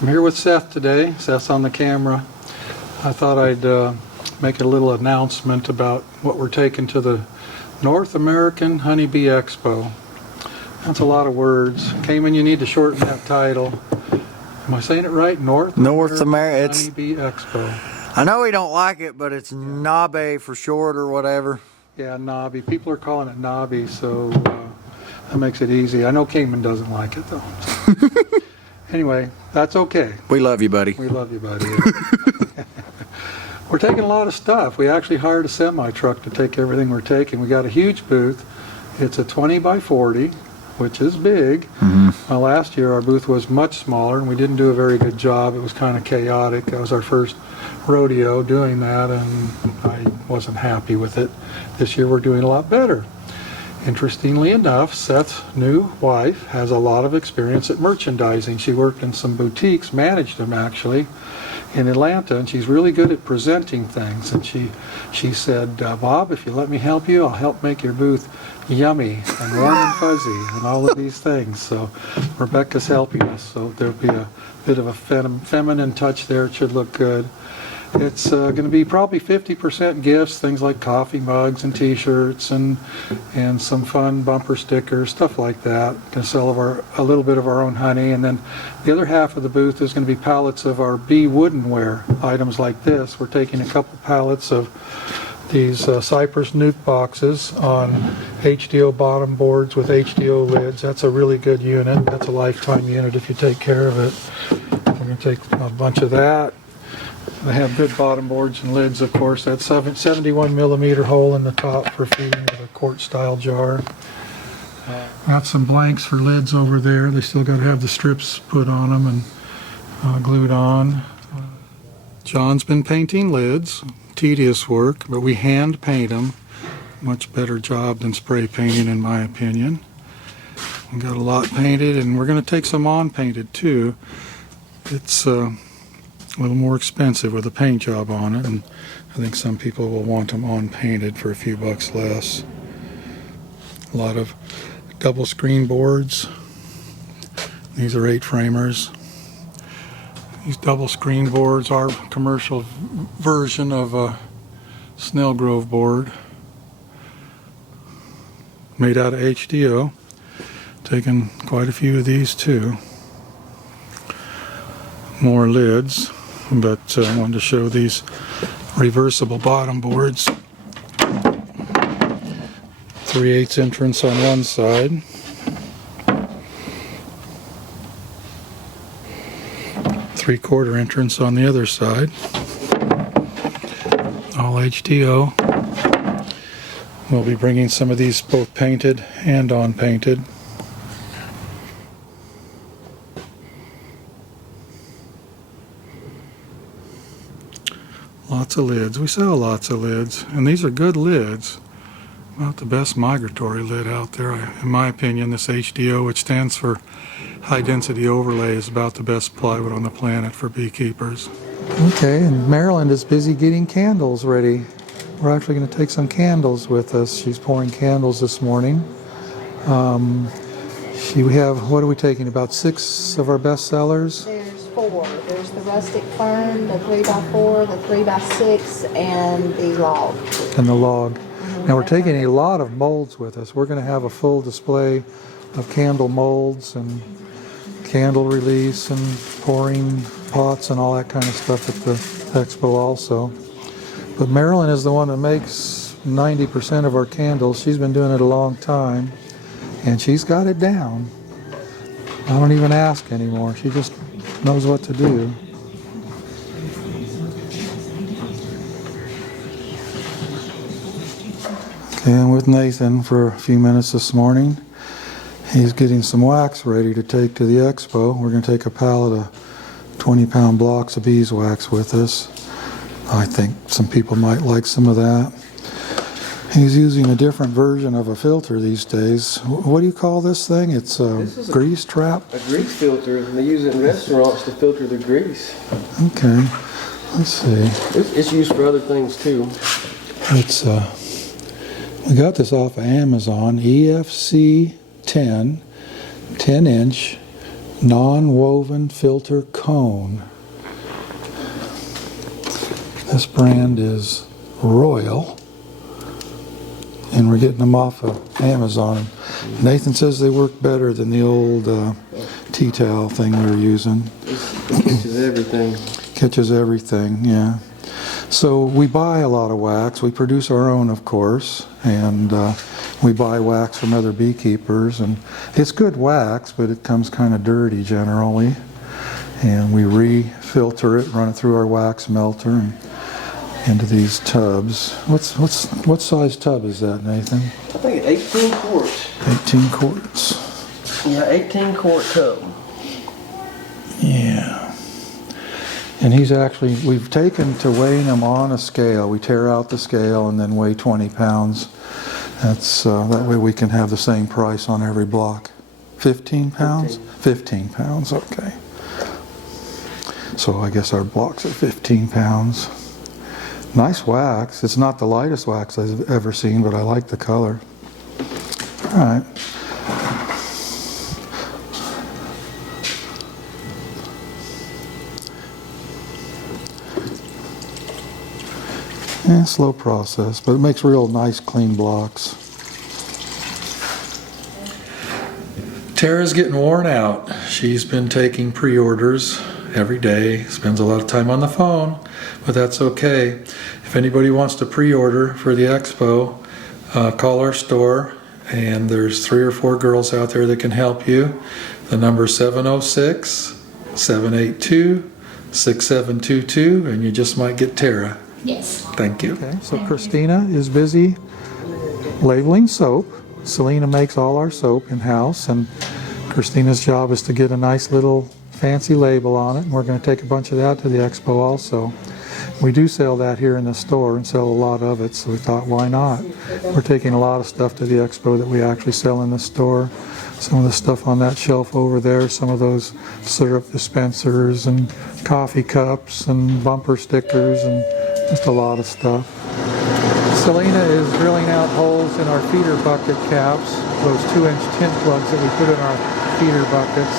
I'm here with Seth today. Seth's on the camera. I thought I'd make a little announcement about what we're taking to the North American Honeybee Expo. That's a lot of words. Cayman, you need to shorten that title. Am I saying it right? North American Honeybee Expo. I know we don't like it, but it's NABE for short or whatever. Yeah, Nobby. People are calling it Nobby, so that makes it easy. I know Cayman doesn't like it, though. Anyway, that's okay. We love you, buddy. We love you, buddy. We're taking a lot of stuff. We actually hired a semi-truck to take everything we're taking. We got a huge booth. It's a 20 by 40, which is big. Last year our booth was much smaller and we didn't do a very good job. It was kind of chaotic. That was our first rodeo doing that, and I wasn't happy with it. This year we're doing a lot better. Interestingly enough, Seth's new wife has a lot of experience at merchandising. She worked in some boutiques, managed them actually, in Atlanta, and she's really good at presenting things. And she said, Bob, if you let me help you, I'll help make your booth yummy and warm and fuzzy and all of these things. So Rebecca's helping us, so there'll be a bit of a feminine touch there. It should look good. It's going to be probably 50% gifts, things like coffee mugs and t-shirts and some fun bumper stickers, stuff like that. Going to sell a little bit of our own honey, and then the other half of the booth is going to be pallets of our bee woodenware items like this. We're taking a couple pallets of these cypress nuke boxes on HDO bottom boards with HDO lids. That's a really good unit. That's a lifetime unit if you take care of it. We're going to take a bunch of that. They have good bottom boards and lids, of course. That 71 millimeter hole in the top for feeding with a quart style jar. Got some blanks for lids over there. They still got to have the strips put on them and glued on. John's been painting lids. Tedious work, but we hand paint them. Much better job than spray painting, in my opinion. We got a lot painted, and we're going to take some on painted too. It's a little more expensive with a paint job on it, and I think some people will want them on painted for a few bucks less. A lot of double screen boards. These are 8 framers. These double screen boards are a commercial version of a Snell Grove board made out of HDO. Taken quite a few of these too. More lids, but I wanted to show these reversible bottom boards. 3/8 entrance on one side. 3/4 entrance on the other side. All HDO. We'll be bringing some of these both painted and on-painted. Lots of lids. We sell lots of lids, and these are good lids. About the best migratory lid out there. In my opinion, this HDO, which stands for High Density Overlay, is about the best plywood on the planet for beekeepers. Okay, and Maryland is busy getting candles ready. We're actually going to take some candles with us. She's pouring candles this morning. We have, what are we taking, about 6 of our best sellers? There's 4. There's the rustic fern, the 3x4, the 3x6, and the log. And the log. Now we're taking a lot of molds with us. We're going to have a full display of candle molds and candle release and pouring pots and all that kind of stuff at the expo also. But Marilyn is the one that makes 90% of our candles. She's been doing it a long time, and she's got it down. I don't even ask anymore. She just knows what to do. Okay, I'm with Nathan for a few minutes this morning. He's getting some wax ready to take to the expo. We're going to take a pallet of 20-pound blocks of beeswax with us. I think some people might like some of that. He's using a different version of a filter these days. What do you call this thing? It's a grease trap? A grease filter, and they use it in restaurants to filter the grease. Okay, let's see. It's used for other things too. It's we got this off of Amazon. EFC 10 10-inch non-woven filter cone. This brand is Royal, and we're getting them off of Amazon. Nathan says they work better than the old tea towel thing we were using. It catches everything. Catches everything, yeah. So we buy a lot of wax. We produce our own, of course, and we buy wax from other beekeepers, and it's good wax, but it comes kind of dirty generally. And we re-filter it, run it through our wax melter, and into these tubs. What size tub is that, Nathan? I think 18 quarts. 18 quarts. Yeah, 18 quart tub. Yeah. And we've taken to weighing them on a scale. We tear out the scale and then weigh 20 pounds. That's that way we can have the same price on every block. 15 pounds? 15 pounds, okay. So I guess our blocks are 15 pounds. Nice wax. It's not the lightest wax I've ever seen, but I like the color. All right. Yeah, slow process, but it makes real nice, clean blocks. Tara's getting worn out. She's been taking pre-orders every day, spends a lot of time on the phone, but that's okay. If anybody wants to pre-order for the expo, call our store, and there's 3 or 4 girls out there that can help you. The number is 706-782-6722, and you just might get Tara. Yes. Thank you. Okay, so Christina is busy labeling soap. Selena makes all our soap in-house, and Christina's job is to get a nice little fancy label on it, and we're going to take a bunch of that to the expo also. We do sell that here in the store and sell a lot of it, so we thought, why not? We're taking a lot of stuff to the expo that we actually sell in the store. Some of the stuff on that shelf over there, some of those syrup dispensers and coffee cups and bumper stickers and just a lot of stuff. Selena is drilling out holes in our feeder bucket caps, those 2-inch tint plugs that we put in our feeder buckets.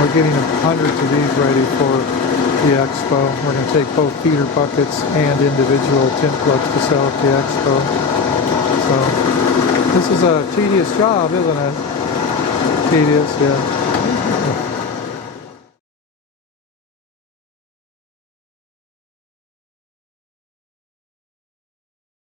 We're getting hundreds of these ready for the expo. We're going to take both feeder buckets and individual tint plugs to sell at the expo. So this is a tedious job, isn't it? Tedious, yeah.